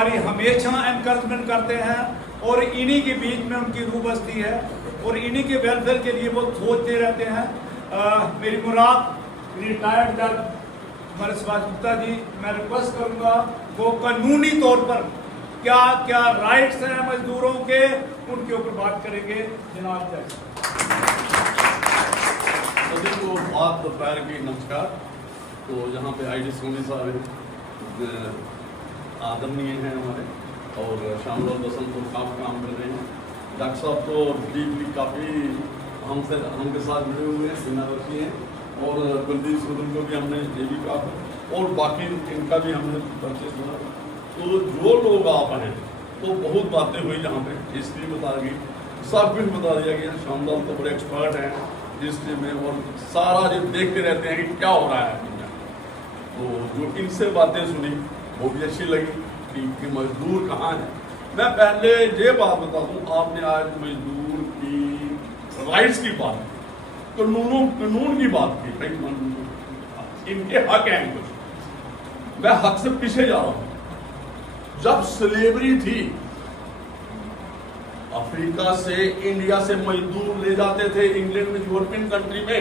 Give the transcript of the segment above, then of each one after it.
हमारी हमेशा एनकरेजमेंट करते हैं और इन्हीं के बीच में उनकी रूह बसती है और इन्हीं के वेलफेयर के लिए वो सोचते रहते हैं। मेरी मुराद रिटायर्ड जज हमारे सुभाष गुप्ता जी, मैं रिक्वेस्ट करूंगा वो कानूनी तौर पर क्या क्या राइट्स हैं मजदूरों के, उनके ऊपर बात करेंगे। जनाब जज। सभी को बात दोपहर की नमस्कार। तो यहाँ पे आईडी सोनी साहब हैं, आदरणीय हैं हमारे, और शामलाल बसंत को काफ़ी काम कर रहे हैं। डॉक्टर साहब तो डीपली काफ़ी हमके साथ जुड़े हुए हैं, सीनावर्ती हैं, और कुलदीप सूदन को भी हमने ये भी कहा और बाकी इनका भी हमने परिचय सुना। तो जो लोग आप हैं तो बहुत बातें हुई यहाँ पे, हिस्ट्री बता गई, सब कुछ बता दिया गया। शामलाल तो बड़े एक्सपर्ट हैं हिस्ट्री में और सारा जो देखते रहते हैं कि क्या हो रहा है दुनिया। तो जो इनसे बातें सुनी वो भी अच्छी लगी कि मजदूर कहाँ है। मैं पहले ये बात बता दूँ, आपने आज मजदूर की राइट्स की बात की, कानून की बात की, भाई इनके हक हैं कुछ। मैं हक से पीछे जा रहा हूँ। जब स्लेवरी थी, अफ्रीका से इंडिया से मजदूर ले जाते थे इंग्लैंड में, यूरोपियन कंट्री में,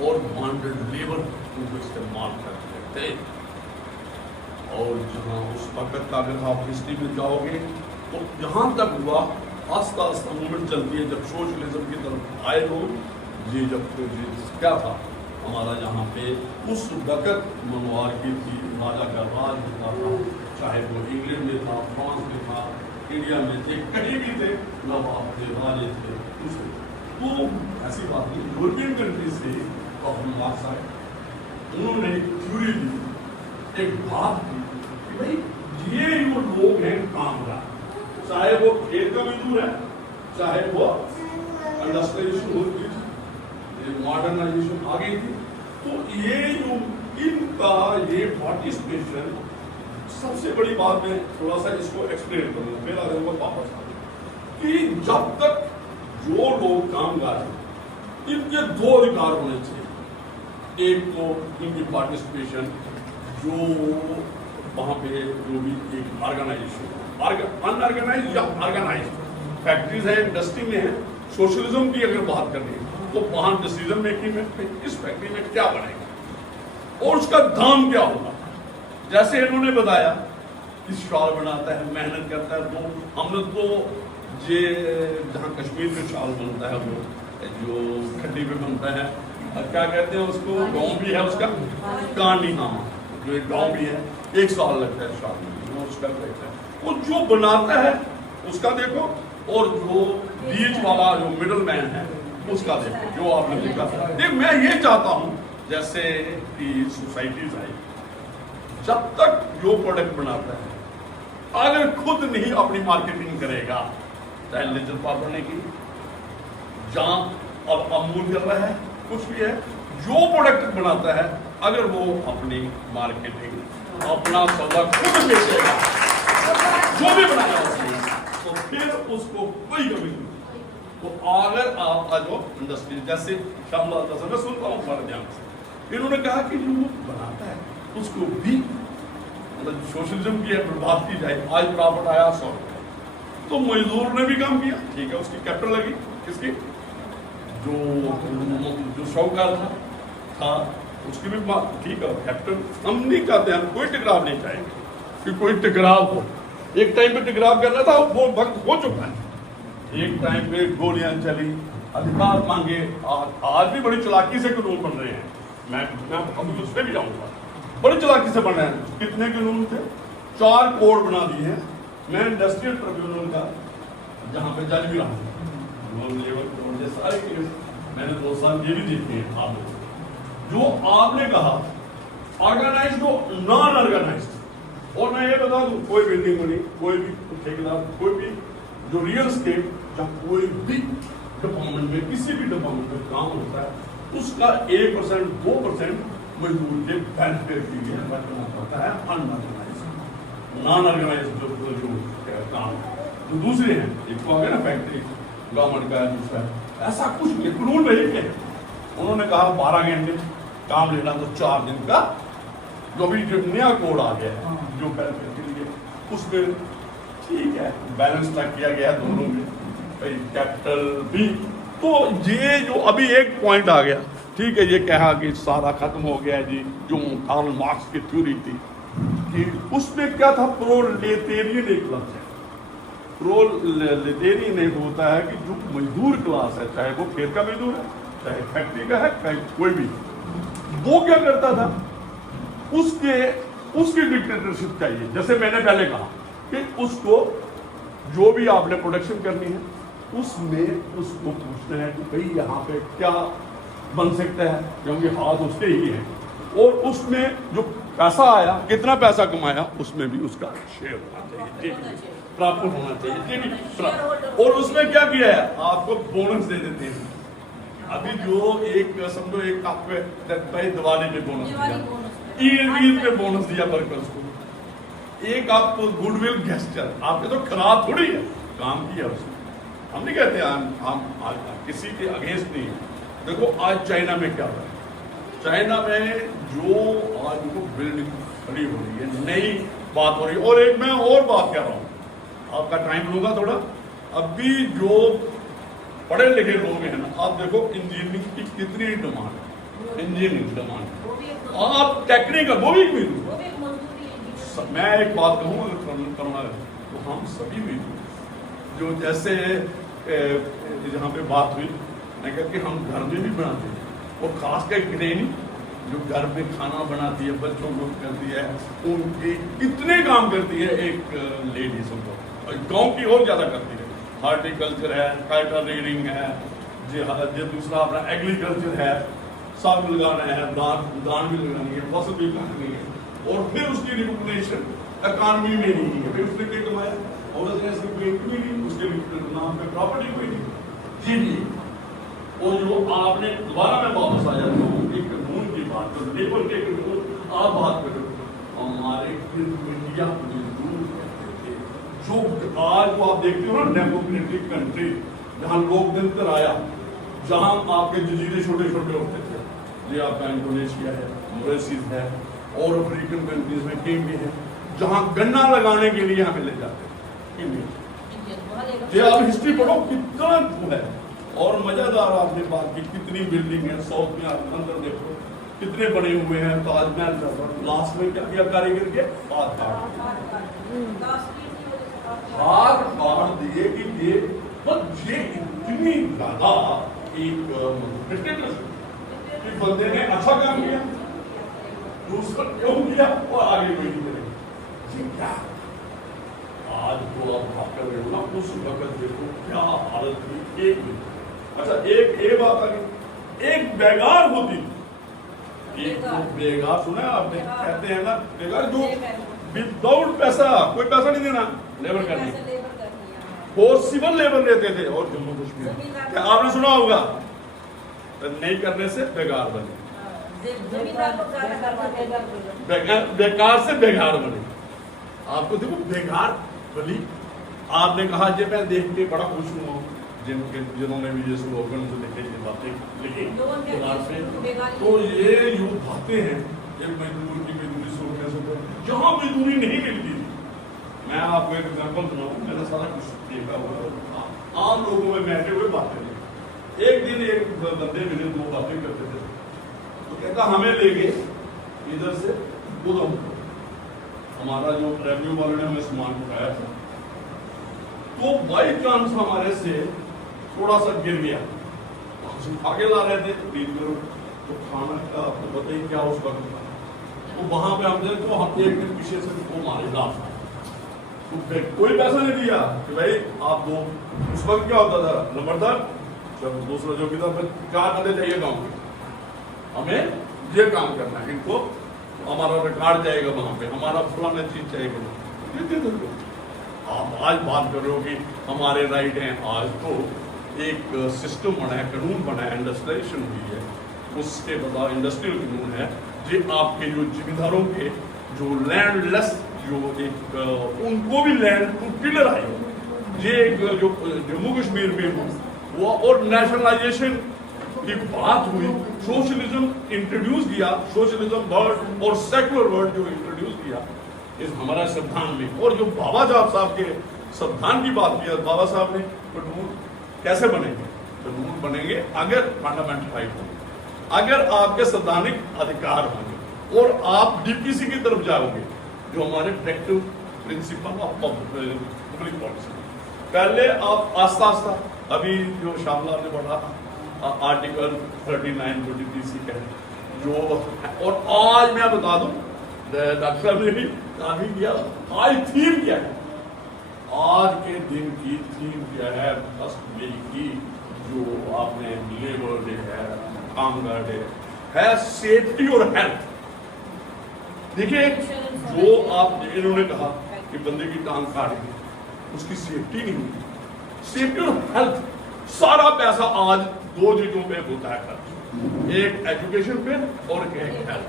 और बॉन्डेड लेबर को इस्तेमाल करते थे। और जहाँ उस वक्त का अगर आप हिस्ट्री में जाओगे तो जहाँ तक हुआ आस्ता आस्ता मूवमेंट चलती है, जब सोशलिज्म की तरफ आए लोग, ये जब क्या था हमारा यहाँ पे उस वक्त मनवार की थी, राजा का राज होता था, चाहे वो इंग्लैंड में था, फ्रांस में था, इंडिया में थे, कहीं भी थे, नवाब थे, राजे थे, दूसरे। तो ऐसी बात नहीं, यूरोपियन कंट्री से मार्क्स आए, उन्होंने एक थ्योरी दी, एक बात की कि भाई ये जो लोग हैं कामगार, चाहे वो खेत का मजदूर है, चाहे वो इंडस्ट्रियलाइजेशन होती थी, मॉडर्नाइजेशन आ गई थी, तो ये जो इनका ये पार्टिसिपेशन, सबसे बड़ी बात मैं थोड़ा सा इसको एक्सप्लेन करूंगा, फिर आ जाऊंगा वापस कि जब तक जो लोग कामगार हैं, इनके दो अधिकार होने चाहिए। एक तो इनकी पार्टिसिपेशन, जो वहाँ पे जो भी एक ऑर्गेनाइजेशन, अनऑर्गेनाइज या ऑर्गेनाइज फैक्ट्रीज है, इंडस्ट्री में है, सोशलिज्म की अगर बात करनी है तो वहाँ डिसीजन मेकिंग में इस फैक्ट्री में क्या बनेगा और उसका दाम क्या होगा। जैसे इन्होंने बताया कि शॉल बनाता है, मेहनत करता है, तो हमने तो ये जहाँ कश्मीर में शॉल बनता है, वो जो खड्डी पे बनता है, क्या कहते हैं उसको, गाँव भी है उसका, कानी, हाँ, जो एक गाँव भी है, 1 साल लगता है शॉल में, उसका लगता है। वो जो बनाता है उसका देखो, और जो बीच वाला जो मिडल मैन है उसका देखो, जो आपने देखा। देख, मैं ये चाहता हूँ जैसे कि सोसाइटीज आई, जब तक जो प्रोडक्ट बनाता है अगर खुद नहीं अपनी मार्केटिंग करेगा, चाहे लेजर पापड़ की, जहाँ अब अमूल कर रहा है, कुछ भी है, जो प्रोडक्ट बनाता है अगर वो अपनी मार्केटिंग, अपना सौदा खुद बेचेगा, जो भी बनाया उसने, तो फिर उसको कोई कमी नहीं। तो अगर आप आज इंडस्ट्री जैसे शामलाल का मैं सुनता हूँ बड़े ध्यान से, इन्होंने कहा कि जो बनाता है उसको भी मतलब सोशलिज्म की बर्बाद की जाए। आज प्रॉफिट आया 100 रुपये, तो मजदूर ने भी काम किया, ठीक है, उसकी कैपिटल लगी, किसकी, जो शौकार था उसकी भी बात ठीक है, कैपिटल हम नहीं कहते, हम कोई टकराव नहीं चाहेंगे कि कोई टकराव हो। एक टाइम पे टकराव करना था, वो वक्त हो चुका है। एक टाइम पे गोलियां चली, अधिकार मांगे, आज भी बड़ी चालाकी से कानून बन रहे हैं। मैं अभी उस पर भी जाऊंगा, बड़ी चालाकी से बन रहे हैं। कितने कानून थे, 4 कोड बना दिए हैं। मैं इंडस्ट्रियल ट्रिब्यूनल का जहाँ पे जज भी रहा हूँ, सारे केस मैंने 2 साल ये भी देखे हैं। आप जो आपने कहा ऑर्गेनाइज्ड हो, नॉन ऑर्गेनाइज्ड, और मैं ये बता दूं, कोई बिल्डिंग बनी, कोई भी ठेकेदार, कोई भी जो रियल एस्टेट या कोई भी डिपार्टमेंट में, किसी भी डिपार्टमेंट में काम होता है, उसका 1% 2% मजदूर के बेनिफिट के लिए रखना पड़ता है। अनऑर्गेनाइज्ड, नॉन ऑर्गेनाइज्ड जो काम, जो दूसरे हैं, एक तो आ गया ना फैक्ट्री, गवर्नमेंट का है, दूसरा ऐसा कुछ नहीं, कानून रहे थे। उन्होंने कहा 12 घंटे काम लेना तो 4 दिन का, जो भी नया कोड आ गया है जो बेनिफिट के लिए, اس میں ٹھیک ہے بیلنس تک کیا گیا دونوں میں کیپٹل بھی. تو یہ جو ابھی ایک پوائنٹ آ گیا ٹھیک ہے یہ کہا کہ سارا ختم ہو گیا جی جو کارل مارکس کی تھیوری تھی کہ اس میں کیا تھا پرولٹیرین ایک لفظ ہے. پرولٹیرین ایک ہوتا ہے کہ جو مزدور کلاس ہے چاہے وہ کھیت کا مزدور ہے چاہے فیکٹری کا ہے چاہے کوئی بھی وہ کیا کرتا تھا اس کی ڈکٹیٹرشپ چاہیے. جیسے میں نے پہلے کہا کہ اس کو جو بھی آپ نے پروڈکشن کرنی ہے اس میں اس کو پوچھنا ہے کہ بھئی یہاں پہ کیا بن سکتا ہے کیونکہ ہاتھ اس کے ہی ہیں اور اس میں جو پیسہ آیا کتنا پیسہ کمایا اس میں بھی اس کا شیئر ہونا چاہیے پراپر ہونا چاہیے. اور اس میں کیا کیا ہے آپ کو بونس دے دیتے ہیں. ابھی جو ایک سمجھو ایک آپ کو دیوالی پہ بونس دیا عید پہ بونس دیا ورکرز کو ایک آپ کو گڈ ول گیسچر آپ کے تو خراب تھوڑی ہے کام کیا اس نے. ہم نہیں کہتے ہم کسی کے اگینسٹ نہیں ہیں. دیکھو آج چائنا میں کیا ہو رہا ہے چائنا میں جو آج وہ بلڈنگ کھڑی ہو رہی ہے نئی بات ہو رہی ہے. اور ایک میں اور بات کہہ رہا ہوں آپ کا ٹائم لوں گا تھوڑا. ابھی جو پڑھے لکھے لوگ ہیں نا آپ دیکھو انجینئرنگ کی کتنی ڈیمانڈ ہے. انجینئرنگ ڈیمانڈ آپ ٹیکنیکل وہ بھی کوئی میں ایک بات کہوں اگر کرنا ہے تو ہم سبھی بھی جو جیسے جہاں پہ بات ہوئی میں کہا کہ ہم گھر میں بھی بناتے ہیں اور خاص کر گرہنی جو گھر میں کھانا بناتی ہے بچوں کو کرتی ہے ان کے کتنے کام کرتی ہے ایک لیڈی سب کو گاؤں کی اور زیادہ کرتی ہے. ہارٹیکلچر ہے ٹائٹل ریڈنگ ہے جی دوسرا اپنا ایگریکلچر ہے سب لگانا ہے دان بھی لگانی ہے فصل بھی کاٹنی ہے اور پھر اس کی ریپوٹیشن اکانومی میں نہیں ہے پھر اس نے کیا کمایا عورت نے ایسی کوئی نہیں اس کے نام پہ پراپرٹی کوئی نہیں. جی جی اور جو آپ نے دوبارہ میں واپس آ جاتا ہوں ایک قانون کی بات کرو لیبر کے قانون آپ بات کرو ہمارے انڈیا مزدور کہتے تھے جو آج وہ آپ دیکھتے ہو نا ڈیموکریٹک کنٹری جہاں لوگ دن کر آیا جہاں آپ کے جزیرے چھوٹے چھوٹے ہوتے تھے یہ آپ کا انڈونیشیا ہے موریشیس ہے اور افریقن کنٹریز میں کہیں بھی ہے جہاں گنا لگانے کے لیے ہمیں لے جاتے ہیں. یہ آپ ہسٹری پڑھو کتنا ہے اور مزہ دار آپ نے بات کی کتنی بلڈنگ ہے ساؤتھ میں آپ اندر دیکھو کتنے بنے ہوئے ہیں تاج محل لاسٹ میں کیا کیا کاریگر کے ہاتھ کاٹ دیے کہ یہ اتنی زیادہ ایک بندے نے اچھا کام کیا دوسرا کیوں کیا اور آگے کوئی نہیں کرے یہ کیا آج تو آپ بات کر رہے ہو نا اس وقت دیکھو کیا حالت تھی. ایک منٹ اچھا ایک بات آگے ایک بیگار ہوتی ایک بیگار سنا آپ نے کہتے ہیں نا بیگار جو وداؤٹ پیسہ کوئی پیسہ نہیں دینا لیبر کرنی فورسیبل لیبر لیتے تھے. اور جموں کشمیر آپ نے سنا ہوگا نہیں کرنے سے بیگار بنے بیکار سے بیگار بنے. آپ کو دیکھو بیگار بلی آپ نے کہا جب میں دیکھ کے بڑا خوش ہوا جنہوں نے بھی یہ سلوگن سے لکھے یہ باتیں لکھی تو یہ جو باتیں ہیں یہ مزدور کی مزدوری سوچنے سے جہاں مزدوری نہیں ملتی میں آپ کو ایک ایگزامپل سناؤں میں نے سارا کچھ دیکھا ہوا عام لوگوں میں بیٹھے ہوئے باتیں نہیں. ایک دن ایک بندے ملے دو باتیں کرتے تھے تو کہتا ہمیں لے گئے ادھر سے ادھر ہمارا جو ریونیو والوں نے ہمیں سامان اٹھایا تھا تو بائی چانس ہمارے سے تھوڑا سا گر گیا آگے لا رہے تھے خرید کرو تو کھانا کا آپ کو پتہ ہی کیا اس وقت تھا تو وہاں پہ ہم نے تو ہم ایک دن پیچھے سے وہ مارے لاش تو کوئی پیسہ نہیں دیا کہ بھائی آپ دو. اس وقت کیا ہوتا تھا نمبردار جب دوسرا جو بھی تھا کیا کرنے چاہیے گاؤں میں ہمیں یہ کام کرنا ہے ان کو ہمارا ریکارڈ جائے گا وہاں پہ ہمارا فلانا چیز چاہیے گا. آپ آج بات کر رہے ہو کہ ہمارے رائٹ ہیں آج تو ایک سسٹم بنا ہے قانون بنا ہے انڈسٹریشن ہوئی ہے اس کے بعد انڈسٹریل قانون ہے جی آپ کے جو زمینداروں کے جو لینڈ لیس جو ایک ان کو بھی لینڈ کو کلر آئی ہو یہ جو جموں کشمیر میں وہ اور نیشنلائزیشن کی بات ہوئی سوشلزم انٹروڈیوس کیا سوشلزم ورڈ اور سیکولر ورڈ جو انٹروڈیوس کیا اس ہمارا संविधान में। اور جو बाबा साहब के संविधान की बात की बाबा साहब ने, कानून कैसे बनेंगे? कानून बनेंगे अगर फंडामेंटल राइट होंगे, अगर आपके संवैधानिक अधिकार होंगे और आप डीपीसी की तरफ जाओगे, जो हमारे directive principle of public policy. पहले आप आस्ता आस्ता, अभी जो शामला ने पढ़ा आर्टिकल 39 जो डीपीसी का है जो, और आज मैं बता दूं डॉक्टर साहब ने भी काफी किया, आज थीम क्या है? आज के दिन की थीम क्या है? 10 मई की जो आपने लेबर डे है, कामगार डे है, सेफ्टी और हेल्थ। देखिए जो आप इन्होंने कहा कि बंदे की टांग काट दी, उसकी सेफ्टी नहीं हुई, सेफ्टी और हेल्थ, सारा पैसा आज 2 चीजों पे होता है खर्च, एक एजुकेशन पे और एक हेल्थ।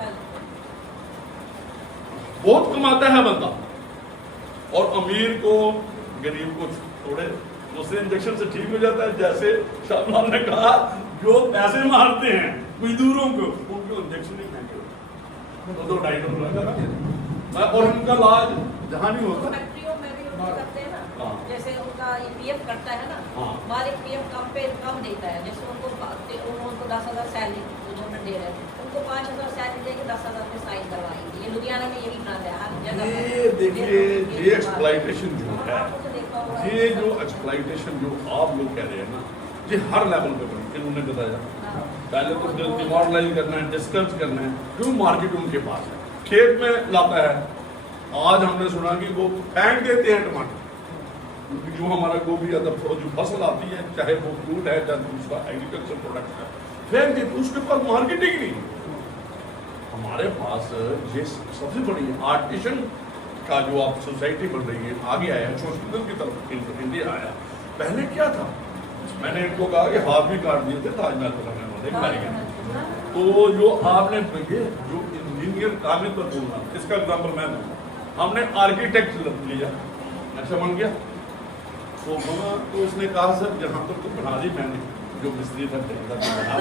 बहुत कमाता है बंदा, और अमीर को गरीब को थोड़े दूसरे इंजेक्शन से ठीक हो जाता है। जैसे शाहरुख ने कहा जो पैसे मारते हैं मजदूरों को, उनको इंजेक्शन ही महंगे होते, तो $2.5 और उनका इलाज जहाँ नहीं होता। फैक्ट्रियों में भी लोग करते हैं ना, जैसे उनका पीएफ कटता है ना, मालिक पीएफ कम देता है, जैसे उनको 10,000 सैलरी गवर्नमेंट दे रहे हैं, उनको 5,000 सैलरी देके 10,000 पे साइन करवाएंगे। ये लुधियाना में यही प्लान है हर जगह। ये देखिए ये एक्सप्लॉइटेशन जो है, ये जो एक्सप्लॉइटेशन जो आप लोग कह रहे हैं ना, ये हर लेवल पे बनी। इन्होंने बताया पहले तो डिमोरलाइज करना है, डिस्कस करना है, क्यों मार्केट उनके पास है, खेत में लाता है। आज हमने सुना कि वो फेंक देते हैं टमाटर, क्योंकि जो हमारा गोभी या जो फसल आती है, चाहे वो फ्रूट है चाहे दूसरा एग्रीकल्चर प्रोडक्ट है, फेंक देते, उसके पास मार्केटिंग नहीं। हमारे पास ये सबसे बड़ी आर्टिशन का जो आप सोसाइटी बन रही है, आगे आया है, सोशलिज्म की तरफ इंडिया आया। पहले क्या था, मैंने इनको कहा कि हाथ भी काट दिए थे ताजमहल बनाने वाले, तो जो आपने जो इंजीनियर काबिल पर बोलना, इसका एग्जाम्पल मैं दूँ, हमने आर्किटेक्ट लिया, अच्छा बन गया, तो बना, तो उसने कहा सर जहाँ तक तो बना दी मैंने, जो मिस्त्री था बना था,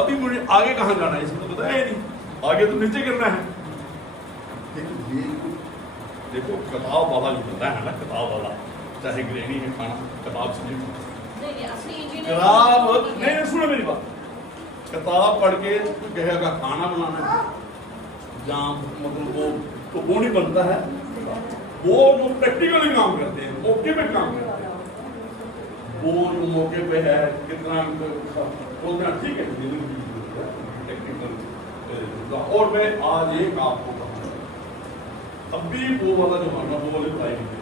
अभी मुझे आगे कहाँ जाना है इसमें तो बताया ही नहीं, आगे तो नीचे करना है। लेकिन ये देखो किताब वाला जो होता है ना, किताब वाला चाहे ग्रेनी है खाना, किताब से किताब नहीं, सुनो मेरी बात, किताब पढ़ के कहेगा खाना बनाना है, जहाँ मतलब वो नहीं बनता है, वो जो प्रैक्टिकली काम करते हैं, मौके पे काम करते हैं, वो जो मौके पे है कितना बोलते हैं ठीक है टेक्निकल। और मैं आज एक आपको कहूँगा, अब भी वो वाला जमाना, वो वाली पढ़ाई नहीं थी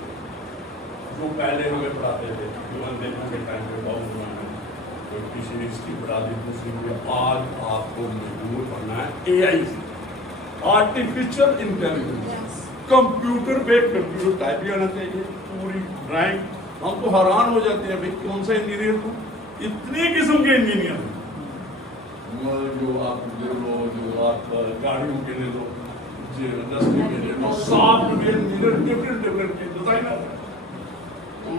जो पहले हमें पढ़ाते थे, के टाइम पे बहुत किसी ने इसकी पढ़ा दी, दूसरी को। आज आपको मजबूर करना है AI से, आर्टिफिशियल इंटेलिजेंस, कंप्यूटर पे कंप्यूटर टाइप ही आना चाहिए, पूरी ड्राइंग। हम तो हैरान हो जाते हैं भाई कौन सा इंजीनियर हो, इतने किस्म के इंजीनियर हैं, जो आप ले लो, जो आप गाड़ियों के ले लो, इंडस्ट्री के ले लो, सॉफ्टवेयर इंजीनियर, डिफरेंट के डिजाइनर। तो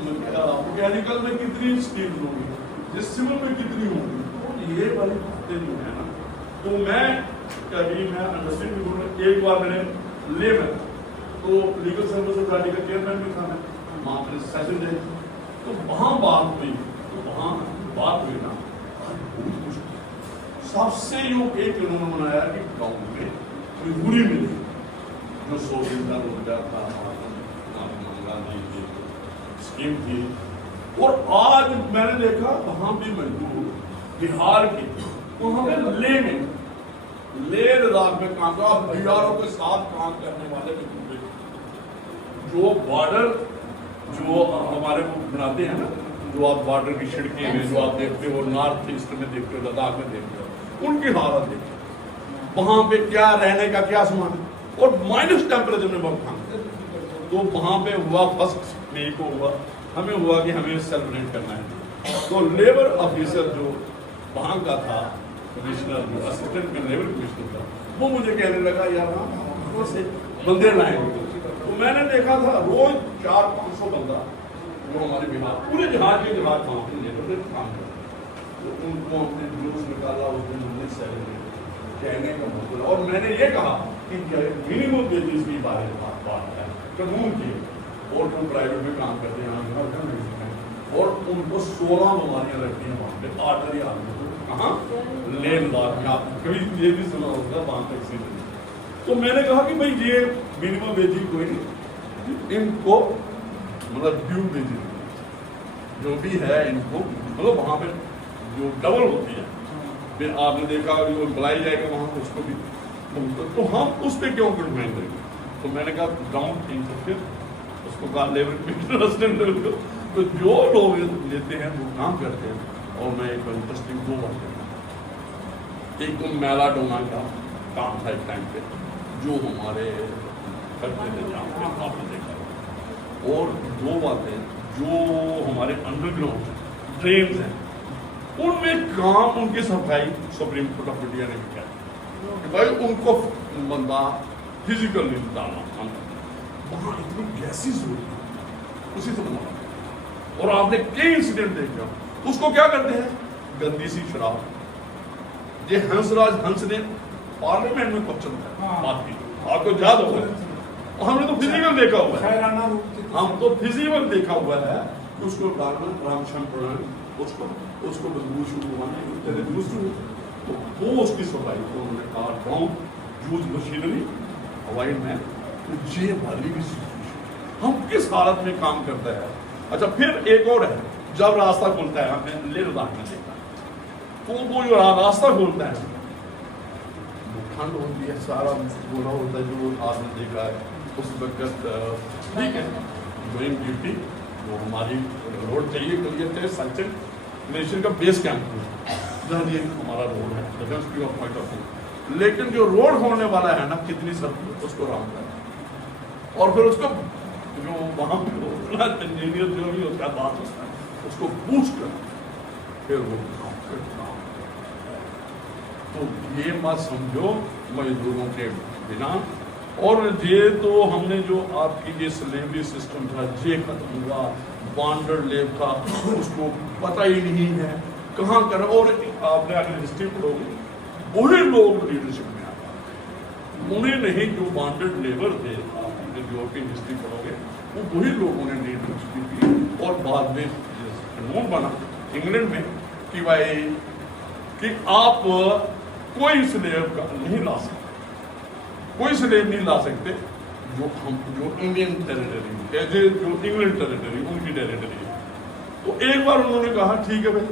मैकेनिकल में कितनी स्किल होगी, जिस सिविल में कितनी होगी, तो ये वाली बातें जो है ना, तो मैं कभी मैं अंडरस्टैंडिंग एक बार मैंने ले में तो लीगल सर्विस अथॉरिटी का चेयरमैन भी था मैं, वहाँ पर सेशन डे, तो वहाँ बात हुई, ना सबसे जो एक उन्होंने बनाया कि गाँव में मजबूरी मिली, जो 100 दिन का रोजगार था, स्कीम थी। और आज मैंने देखा वहां भी मजदूर बिहार के, वहां पे ले लद्दाख में काम कर, बिहारों के साथ काम करने वाले मजदूर, जो बॉर्डर जो हमारे वो बनाते हैं ना, जो आप बॉर्डर की सड़कें में जो आप देखते हो, नॉर्थ ईस्ट में देखते हो, लद्दाख में देखते हो, उनकी हालत देखते, वहां पे क्या रहने का क्या सामान, और माइनस टेम्परेचर में बहुत काम करते। तो वहां पे हुआ 1 मई को हुआ, हमें हुआ कि हमें सेलिब्रेट करना है। तो लेबर ऑफिसर जो वहाँ का था, कमिश्नर जो असिस्टेंट में लेबर कमिश्नर था, वो मुझे कहने लगा यार हम से बंदे लाएंगे। तो मैंने देखा था रोज 400-500 बंदा जो हमारे बिहार पूरे जहाज के जहाज काम करते, तो उनको हमने जुलूस निकाला, उस दिन हमने सेलिब्रेट कहने का मतलब। और मैंने ये कहा मिनिमम वेजेस की बात है कानून की, और जो प्राइवेट में काम करते हैं और उनको 16 बीमारियां लगती हैं वहाँ पे, आर्टरी आदमी को कहाँ लेन बात में, आप कभी ये भी सुना होगा वहाँ तक सीधे। तो मैंने कहा कि भाई ये मिनिमम वेज कोई नहीं, इनको मतलब ड्यू वेज जो भी है इनको मतलब वहाँ पे जो डबल होती है, फिर आपने देखा जो बुलाई जाएगा वहाँ उसको भी, तो हम उस पर क्यों कंप्लेन करेंगे। तो मैंने कहा डाउन फिर उसको कहा लेबर तो जो लोग लेते हैं वो काम करते हैं। और मैं एक इंटरेस्टिंग 2 बात कहूँ, एक तो मैलाडोना का काम था एक टाइम पे जो हमारे करते थे जहाँ पे आपने देखा, और 2 बातें जो हमारे अंडरग्राउंड ड्रेन्स हैं उनमें काम उनकी सफाई सुप्रीम कोर्ट ऑफ इंडिया ने भी किया कि भाई उनको बंदा फिजिकली डालना, वहाँ इतनी गैसेस होती उसी से बना। और आपने कई इंसिडेंट देखे, उसको क्या करते हैं गंदी सी शराब। ये हंसराज हंस ने पार्लियामेंट में क्वेश्चन बात की, आपको याद होगा, हमने तो फिजिकल देखा हुआ है, हम तो फिजिकल देखा हुआ है, उसको डालना रामश्याम पुराण उसको बदबू शुरू हुआ, तो वो उसकी सफाई को उन्होंने कहा don't use machinery avoid man, तो ये वाली भी हम किस हालत में काम करता है। अच्छा फिर एक और है, जब रास्ता खुलता है, हमने ले लद्दाख में देखा, तो वो जो रास्ता खुलता है ठंड होती है, सारा गोला होता है, जो आपने देखा है उस वक्त ठीक है गोइंग ड्यूटी जो हमारी रोड चाहिए क्लियर थे सचिन नेशन का बेस कैंप जहाँ ये हमारा रोड है पॉइंट ऑफ व्यू, लेकिन जो रोड होने वाला है ना कितनी सब उसको राउंड है, और फिर उसको जो वहाँ पे इंजीनियर जो भी उसका बात होता है उसको पूछ कर फिर वो तो ये मत समझो मजदूरों के बिना। और ये तो हमने जो आपकी ये स्लेवरी सिस्टम था ये खत्म हुआ, बॉन्डर लेव का उसको पता ही नहीं है कहाँ कर, और आपने अगर हिस्ट्री पढ़ोगे वही लोग लीडरशिप में आए, उन्हें नहीं जो बॉन्डेड लेबर थे, आपने यूरोपियन हिस्ट्री पढ़ोगे वो वही लोगों ने लीडरशिप की। और बाद में कानून बना इंग्लैंड में कि भाई कि आप कोई स्लेव का नहीं ला सकते, कोई स्लेव नहीं ला सकते जो इंडियन टेरिटरी जो इंग्लैंड टेरिटरी उनकी टेरिटरी है। तो एक बार उन्होंने कहा ठीक है भाई,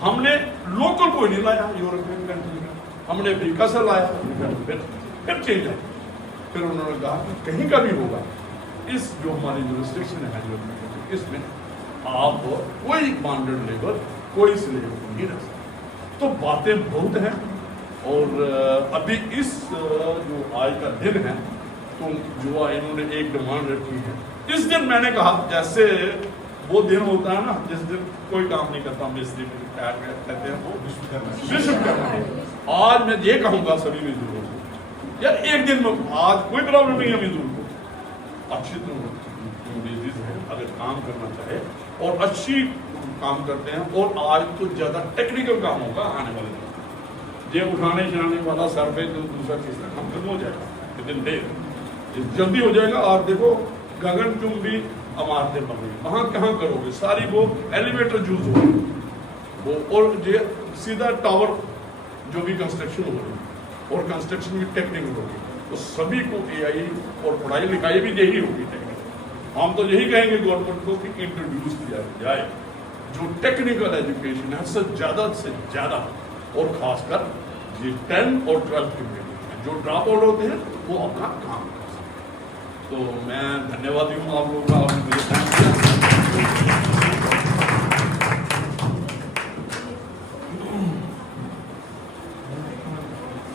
हमने लोकल कोई नहीं लाया यूरोपियन कंट्री में, हमने अफ्रीका से लाया, फिर चेंज है। फिर उन्होंने कहा कि कहीं का भी होगा इस जो हमारी जुरिस्डिक्शन है जो इसमें आप कोई बॉन्डेड लेबर कोई स्लेव नहीं रह सकते। तो बातें बहुत हैं, और अभी इस जो आज का दिन है तो जो इन्होंने एक डिमांड रखी है, इस दिन मैंने कहा जैसे वो दिन होता है ना जिस दिन कोई काम नहीं करता मिस्त्री कहते हैं वो विश्वकर्मा है। आज मैं ये कहूँगा सभी मजदूरों को यार एक दिन में आज कोई प्रॉब्लम नहीं है मजदूर को, अच्छी तो है अगर काम करना चाहे और अच्छी काम करते हैं। और आज तो ज़्यादा टेक्निकल काम होगा आने वाले दिन, ये उठाने चढ़ाने वाला सर्वे जो दूसरा चीज़ का काम खत्म हो जाएगा, विदिन डे जल्दी हो जाएगा। और देखो गगनचुंबी इमारतें बन रही, वहाँ कहाँ करोगे, सारी वो एलिवेटर यूज हो वो, और ये सीधा टावर जो भी कंस्ट्रक्शन हो रही है और कंस्ट्रक्शन भी टेक्निकल होगी, तो सभी को एआई और पढ़ाई लिखाई भी यही होगी टेक्निकल। हम तो यही कहेंगे गवर्नमेंट को कि इंट्रोड्यूस किया जाए जो टेक्निकल एजुकेशन है से ज़्यादा, और खासकर ये 10 और 12 के जो ड्रॉप आउट होते हैं वो अपना काम कर सकते। तो मैं धन्यवादी हूँ आप लोगों का, आपने मुझे टाइम दिया।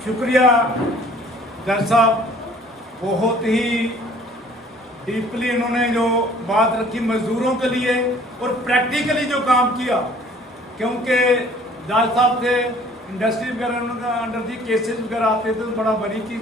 शुक्रिया जज साहब, बहुत ही डीपली इन्होंने जो बात रखी मजदूरों के लिए और प्रैक्टिकली जो काम किया, क्योंकि जज साहब थे इंडस्ट्री वगैरह अंडर दी केसेस वगैरह आते थे तो बड़ा बड़ी चीज